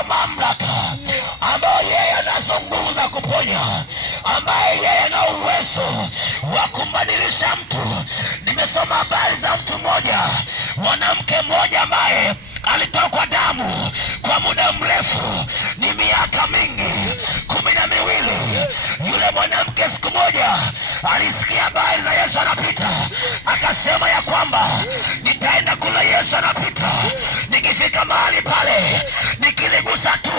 anayo mamlaka, ambayo yeye anazo nguvu za kuponya, ambaye yeye ana uwezo wa kumbadilisha mtu. Nimesoma habari za mtu mmoja, mwanamke mmoja ambaye alitokwa damu kwa muda mrefu, ni miaka mingi, 12. Yule mwanamke siku moja alisikia habari za Yesu anapita, akasema ya kwamba nitaenda kula Yesu anapita, nikifika mahali pale nikiligusa tu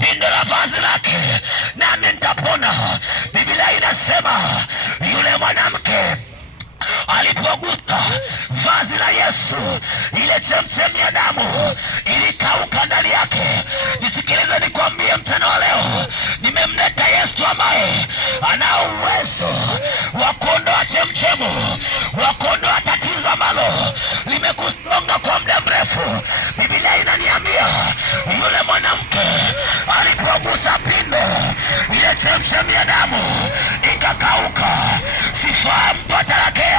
pindo la vazi lake nami nitapona. Biblia inasema yule mwanamke alipogusa vazi la Yesu, ile chemchemi ya damu ilikauka ndani yake. Nisikilize nikwambie mchana wa leo, nimemleta Yesu ambaye ana uwezo wa kuondoa chemchemu, wa kuondoa tatizo ambalo limekusonga kwa muda mrefu. Biblia inaniambia yule mwanamke alipogusa pindo, ile chemchemi ya damu ikakauka. Sifahamu mtu atarajea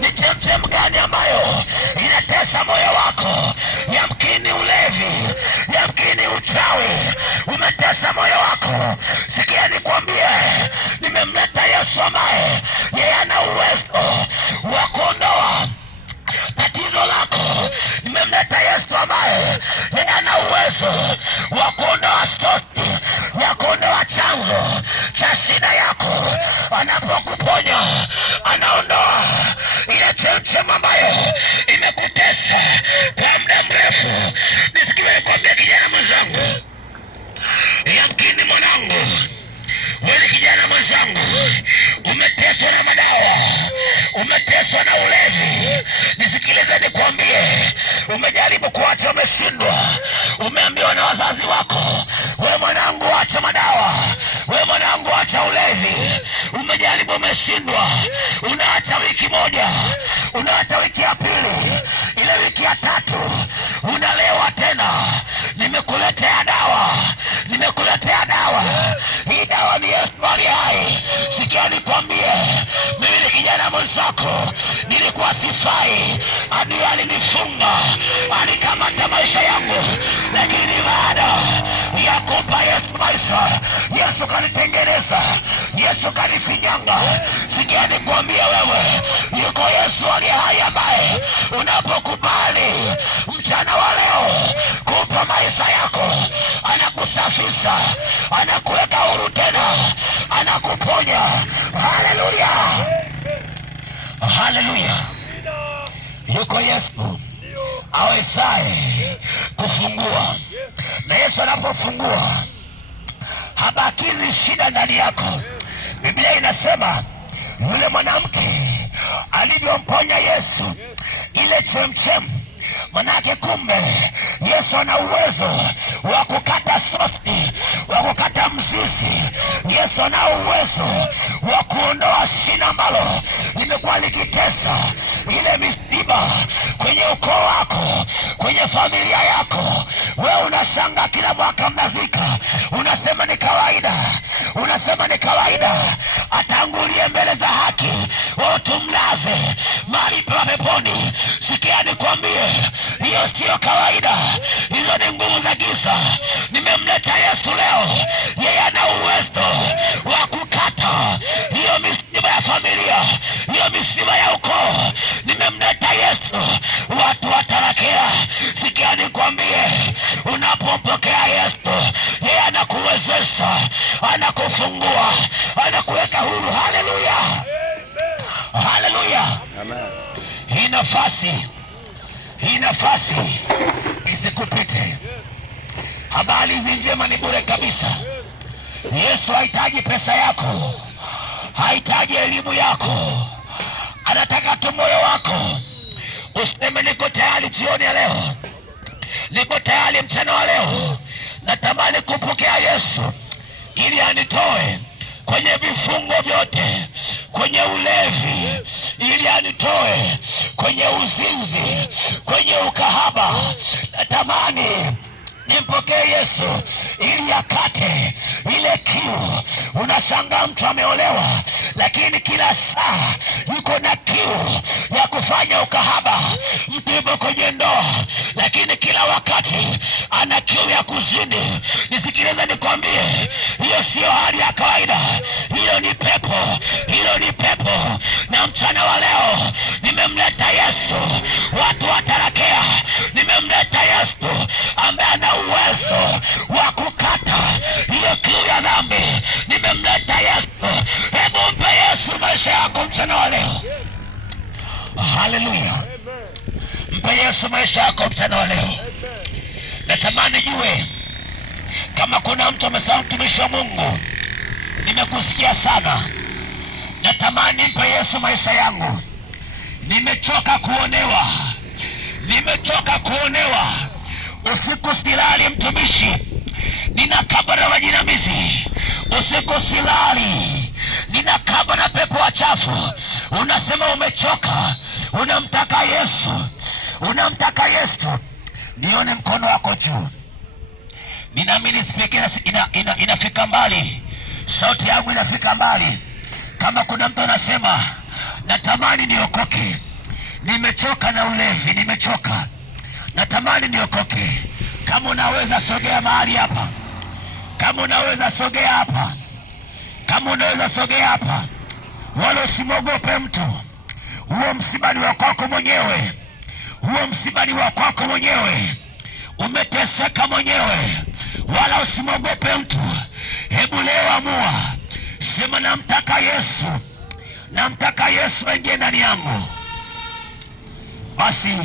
ni chemchemi gani ambayo inatesa moyo wako. Yamkini ulevi, yamkini uchawi umetesa moyo wako. Sikia nikwambie, nimemleta Yesu ambaye yeye ana uwezo wa kuondoa tatizo lako. Nimemleta Yesu ambaye yeye ana uwezo wa kuondoa sosi, ya kuondoa chanzo cha shida yako. Anapokuponya anaondoa ile chemchemi ambayo imekutesa kwa muda mrefu. Nisikie nikwambie kijana mwenzangu, yamkini mwanangu, wewe kijana mwenzangu, umeteswa na madawa, umeteswa na ulevi. Nisikilize nikwambie, umejaribu kuacha, umeshindwa. Umeambiwa na wazazi wako, wewe mwanangu acha madawa, wewe mwanangu acha ulevi. Umejaribu, umeshindwa. Unaacha wiki moja, unaacha wiki ya pili, ile wiki ya tatu unalewa tena. Nimekuletea dawa, nimekuletea dawa. Hii dawa ni Yesu aliye hai. Sikia nikwambie, mimi ni kijana mwenzako, nilikuwa sifai, adui alinifunga, alikamata maisha yangu, lakini baada ya kumpa Yesu maisha, Yesu kanitengeneza, Yesu kanifinyanga. Sikia nikwambie wewe, yuko Yesu aliye hai ambaye unapokubali mchana wa leo kumpa maisha yako, anakusafisha, anakuweka huru tena, anakuponya. Haleluya, haleluya. Yuko Yesu awezaye kufungua, na Yesu anapofungua habakizi shida ndani yako. Biblia inasema yule mwanamke alivyomponya Yesu ile chemchemi, manake kumbe Yesu ana uwezo wa kukata sosi, wa kukata mzizi. Yesu ana uwezo wa kuondoa shina ambalo limekuwa likitesa ile misiba kwenye ukoo wako, kwenye familia yako. Wewe unashanga kila mwaka mnazika, unasema ni kawaida, unasema ni kawaida. Atangulie mbele za haki, wewe tumlaze mahali pa peponi. Sikia nikwambie, hiyo sio kawaida, hizo ni nguvu za giza. Nimemleta Yesu leo, yeye ana uwezo wa kukata hiyo misiba ya familia, hiyo misiba ya ukoo. Nimemleta Yesu, watu watarakea. Sikia nikwambie, unapompokea Yesu, yeye anakuwezesha, anakufungua, anakuweka huru. Haleluya, haleluya. Hii nafasi isikupite. Habari hizi njema ni bure kabisa. Yesu hahitaji pesa yako, hahitaji elimu yako, anataka tu moyo wako. Useme niko tayari jioni ya leo, niko tayari mchana wa leo, natamani kupokea Yesu ili anitoe kwenye vifungo vyote, kwenye ulevi, ili anitoe kwenye uzinzi, kwenye ukahaba. Natamani nimpokee Yesu ili akate ile kiu. Unashangaa mtu ameolewa, lakini kila saa yuko na kiu ya kufanya ukahaba. Mtu yuko kwenye ndoa, lakini kila wakati ana kiu ya kuzini. Nisikilize nikwambie, hiyo sio hali ya kawaida, hiyo ni pepo, hilo ni pepo. Na mchana wa leo nimemleta Yesu, watu watarakea. Nimemleta Yesu ambaye ana uwezo wa kukata hiyo kiu ya dhambi. Nimemleta Yesu. Hebu mpe Yesu maisha yako mchana wa leo. Haleluya! Mpe Yesu maisha yako mchana wa leo. Natamani jue kama kuna mtu amesema, mtumishi wa Mungu, nimekusikia sana, natamani mpe Yesu maisha yangu. Nimechoka kuonewa, nimechoka kuonewa. Usiku silali mtumishi, ninakaba na majinamizi. Usiku silali, ninakaba na pepo wachafu. Unasema umechoka, unamtaka Yesu, unamtaka Yesu. Nione mkono wako juu. Ninaamini spika inafika mbali, sauti yangu inafika mbali. Kama kuna mtu anasema natamani niokoke, nimechoka na ulevi, nimechoka, natamani niokoke, kama unaweza sogea mahali hapa, kama unaweza sogea hapa, kama unaweza sogea hapa. Wala usimwogope mtu. Huo msiba ni wa kwako mwenyewe, huo msiba ni wa kwako mwenyewe, umeteseka mwenyewe. Wala usimwogope mtu. Hebu leo amua, sema namtaka Yesu, namtaka Yesu aingie ndani yangu. Basi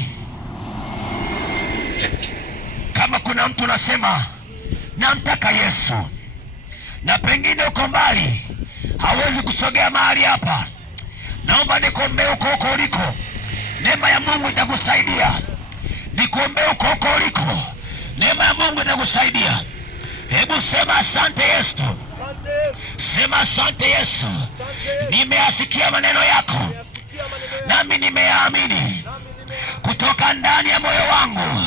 kama kuna mtu nasema namtaka Yesu, na pengine uko mbali, hawezi kusogea mahali hapa, naomba nikuombee huko huko uliko. Neema ya Mungu itakusaidia. Nikuombee huko huko uliko, neema ya Mungu itakusaidia. Hebu sema asante Yesu, sema asante Yesu, nimeasikia maneno yako nami nimeyaamini. Kutoka ndani ya moyo wangu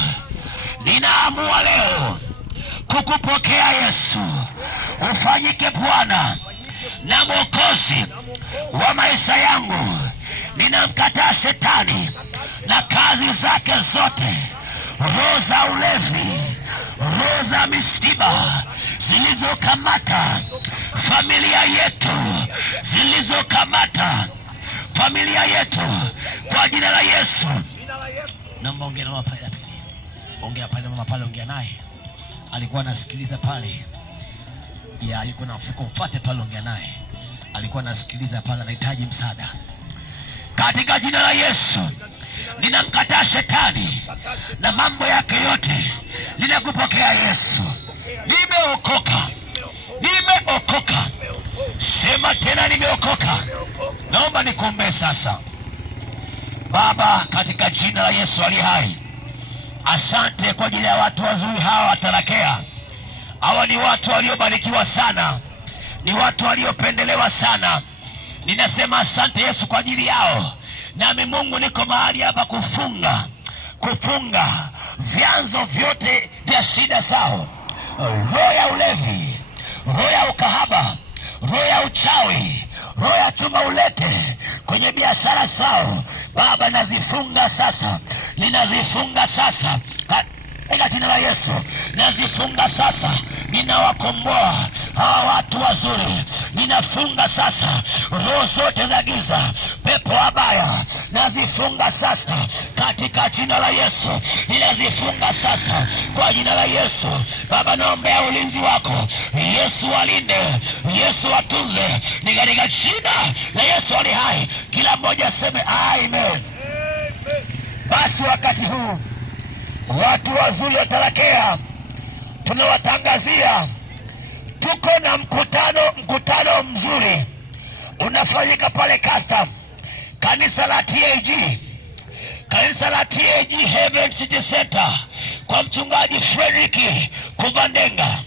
ninaamua leo kukupokea Yesu. Ufanyike Bwana na Mwokozi wa maisha yangu. Ninamkataa shetani na kazi zake zote, roho za ulevi, roho za misiba zilizokamata familia yetu, zilizokamata familia yetu, kwa jina la Yesu. Naomba ongea na mama pale pili. Ongea pale mama pale, ongea naye. Alikuwa anasikiliza pale. Ya yuko na mfuko, mfuate pale, ongea naye. Alikuwa anasikiliza pale, anahitaji msaada. Katika jina la Yesu ninamkataa shetani na mambo yake yote. Ninakupokea Yesu. Nimeokoka. Nimeokoka. Sema tena nimeokoka. Naomba nikuombee sasa. Baba, katika jina la Yesu aliye hai, asante kwa ajili ya watu wazuri hawa watarakea. Hawa ni watu waliobarikiwa sana, ni watu waliopendelewa sana. Ninasema asante Yesu kwa ajili yao. Nami Mungu niko mahali hapa kufunga vyanzo vyote vya shida zao. Roho ya ulevi, roho ya ukahaba, roho ya uchawi, roho ya chuma ulete kwenye biashara zao. Baba, nazifunga sasa, ninazifunga sasa katika jina la Yesu. Nazifunga sasa, ninawakomboa hawa watu wazuri. Ninafunga sasa roho zote za giza, pepo wabaya, nazifunga sasa katika jina la Yesu. Ninazifunga sasa kwa jina la Yesu. Baba, naombea ulinzi wako. Yesu walinde, Yesu watunze, ni katika jina la Yesu ali hai. Kila mmoja aseme amen. Basi wakati huu watu wazuri watarakea, tunawatangazia tuko na mkutano mzuri unafanyika pale Custom, kanisa la TAG, kanisa la TAG Heaven City Center, kwa mchungaji Frederick Kuvandenga.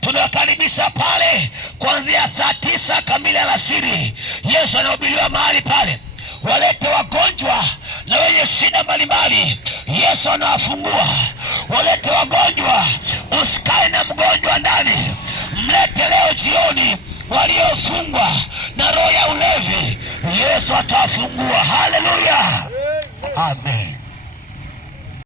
Tunawakaribisha pale kuanzia saa 9 kamili alasiri. Yesu anahubiriwa mahali pale. Walete wagonjwa na wenye shida mbalimbali, Yesu anawafungua. walete wagonjwa. Usikae na mgonjwa ndani, mlete leo jioni waliofungwa na roho ya ulevi. Yesu atawafungua. Haleluya, amen.